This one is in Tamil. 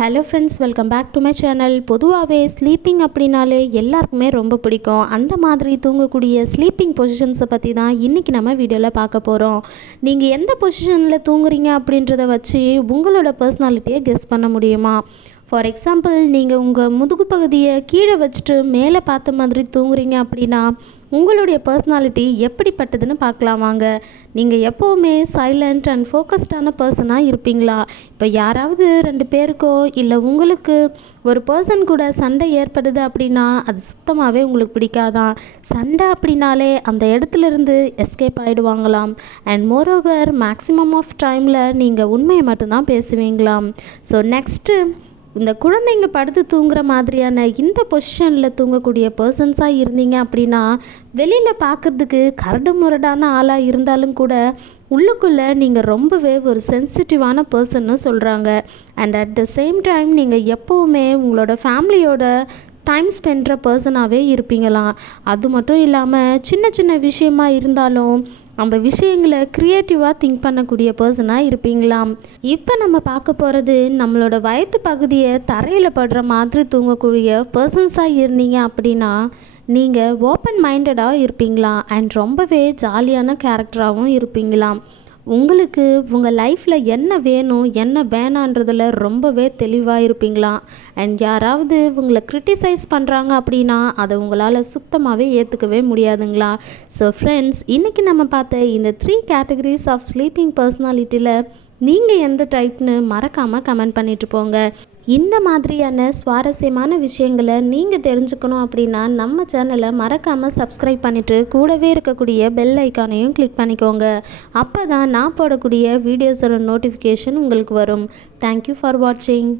Hello friends, welcome back to my channel. பொதுவாகவே ஸ்லீப்பிங் அப்படின்னாலே எல்லாருக்குமே ரொம்ப பிடிக்கும். அந்த மாதிரி தூங்கக்கூடிய ஸ்லீப்பிங் பொசிஷன்ஸை பற்றி தான் இன்றைக்கி நம்ம வீடியோவில் பார்க்க போகிறோம். நீங்கள் எந்த பொசிஷனில் தூங்குறீங்க அப்படின்றத வச்சு உங்களோட பர்சனாலிட்டியை கெஸ் பண்ண முடியுமா? ஃபார் எக்ஸாம்பிள், நீங்கள் உங்கள் முதுகு பகுதியை கீழே வச்சுட்டு மேலே பார்த்த மாதிரி தூங்குறீங்க அப்படின்னா உங்களுடைய பர்சனாலிட்டி எப்படிப்பட்டதுன்னு பார்க்கலாம் வாங்க. நீங்கள் எப்போவுமே சைலண்ட் அண்ட் ஃபோக்கஸ்டான பர்சனாக இருப்பீங்களா? இப்போ யாராவது 2 பேருக்கோ இல்லை உங்களுக்கு ஒரு பர்சன் கூட சண்டை ஏற்படுது அப்படின்னா அது சுத்தமாகவே உங்களுக்கு பிடிக்காதான். சண்டை அப்படின்னாலே அந்த இடத்துலேருந்து எஸ்கேப் ஆகிடுவாங்களாம். அண்ட் மோரோவர் மேக்ஸிமம் ஆஃப் டைமில் நீங்கள் உண்மையை மட்டும்தான் பேசுவீங்களாம். ஸோ நெக்ஸ்ட்டு, இந்த குழந்தைங்க படுத்து தூங்குற மாதிரியான இந்த பொசிஷனில் தூங்கக்கூடிய பர்சன்ஸாக இருந்தீங்க அப்படின்னா வெளியில் பார்க்குறதுக்கு கரடு முரடான ஆளாக இருந்தாலும் கூட உள்ளுக்குள்ளே நீங்கள் ரொம்பவே ஒரு சென்சிட்டிவான பர்சன்னு சொல்கிறாங்க. And at the same time நீங்கள் எப்போவுமே உங்களோட ஃபேமிலியோட டைம் ஸ்பெண்ட்ற பர்சனாகவே இருப்பீங்களாம். அது மட்டும் இல்லாமல் சின்ன சின்ன விஷயமா இருந்தாலும் அந்த விஷயங்களை க்ரியேட்டிவாக திங்க் பண்ணக்கூடிய பர்சனாக இருப்பீங்களாம். இப்போ நம்ம பார்க்க போகிறது, நம்மளோட வயிற்று பகுதியை தரையில் படுற மாதிரி தூங்கக்கூடிய பர்சன்ஸாக இருந்தீங்க அப்படின்னா நீங்கள் ஓப்பன் மைண்டடாக இருப்பீங்களாம். அண்ட் ரொம்பவே ஜாலியான கேரக்டராகவும் இருப்பீங்களாம். உங்களுக்கு உங்கள் லைஃப்பில் என்ன வேணும் என்ன வேணான்றதில் ரொம்பவே தெளிவாக இருப்பீங்களாம். அண்ட் யாராவது உங்களை க்ரிட்டிசைஸ் பண்ணுறாங்க அப்படின்னா அதை உங்களால் சுத்தமாகவே ஏற்றுக்கவே முடியாதுங்களா. ஸோ ஃப்ரெண்ட்ஸ், இன்றைக்கி நம்ம பார்த்த இந்த 3 கேட்டகரிஸ் ஆஃப் ஸ்லீப்பிங் பர்சனாலிட்டியில் நீங்கள் எந்த டைப்னு மறக்காமல் கமெண்ட் பண்ணிட்டு போங்க. இந்த மாதிரியான சுவாரஸ்யமான விஷயங்களை நீங்கள் தெரிஞ்சுக்கணும் அப்படின்னா நம்ம சேனலை மறக்காமல் சப்ஸ்கிரைப் பண்ணிவிட்டு கூடவே இருக்கக்கூடிய பெல் ஐக்கானையும் கிளிக் பண்ணிக்கோங்க. அப்போ தான் நான் போடக்கூடிய வீடியோஸோட நோட்டிஃபிகேஷன் உங்களுக்கு வரும். தேங்க்யூ ஃபார் வாட்சிங்.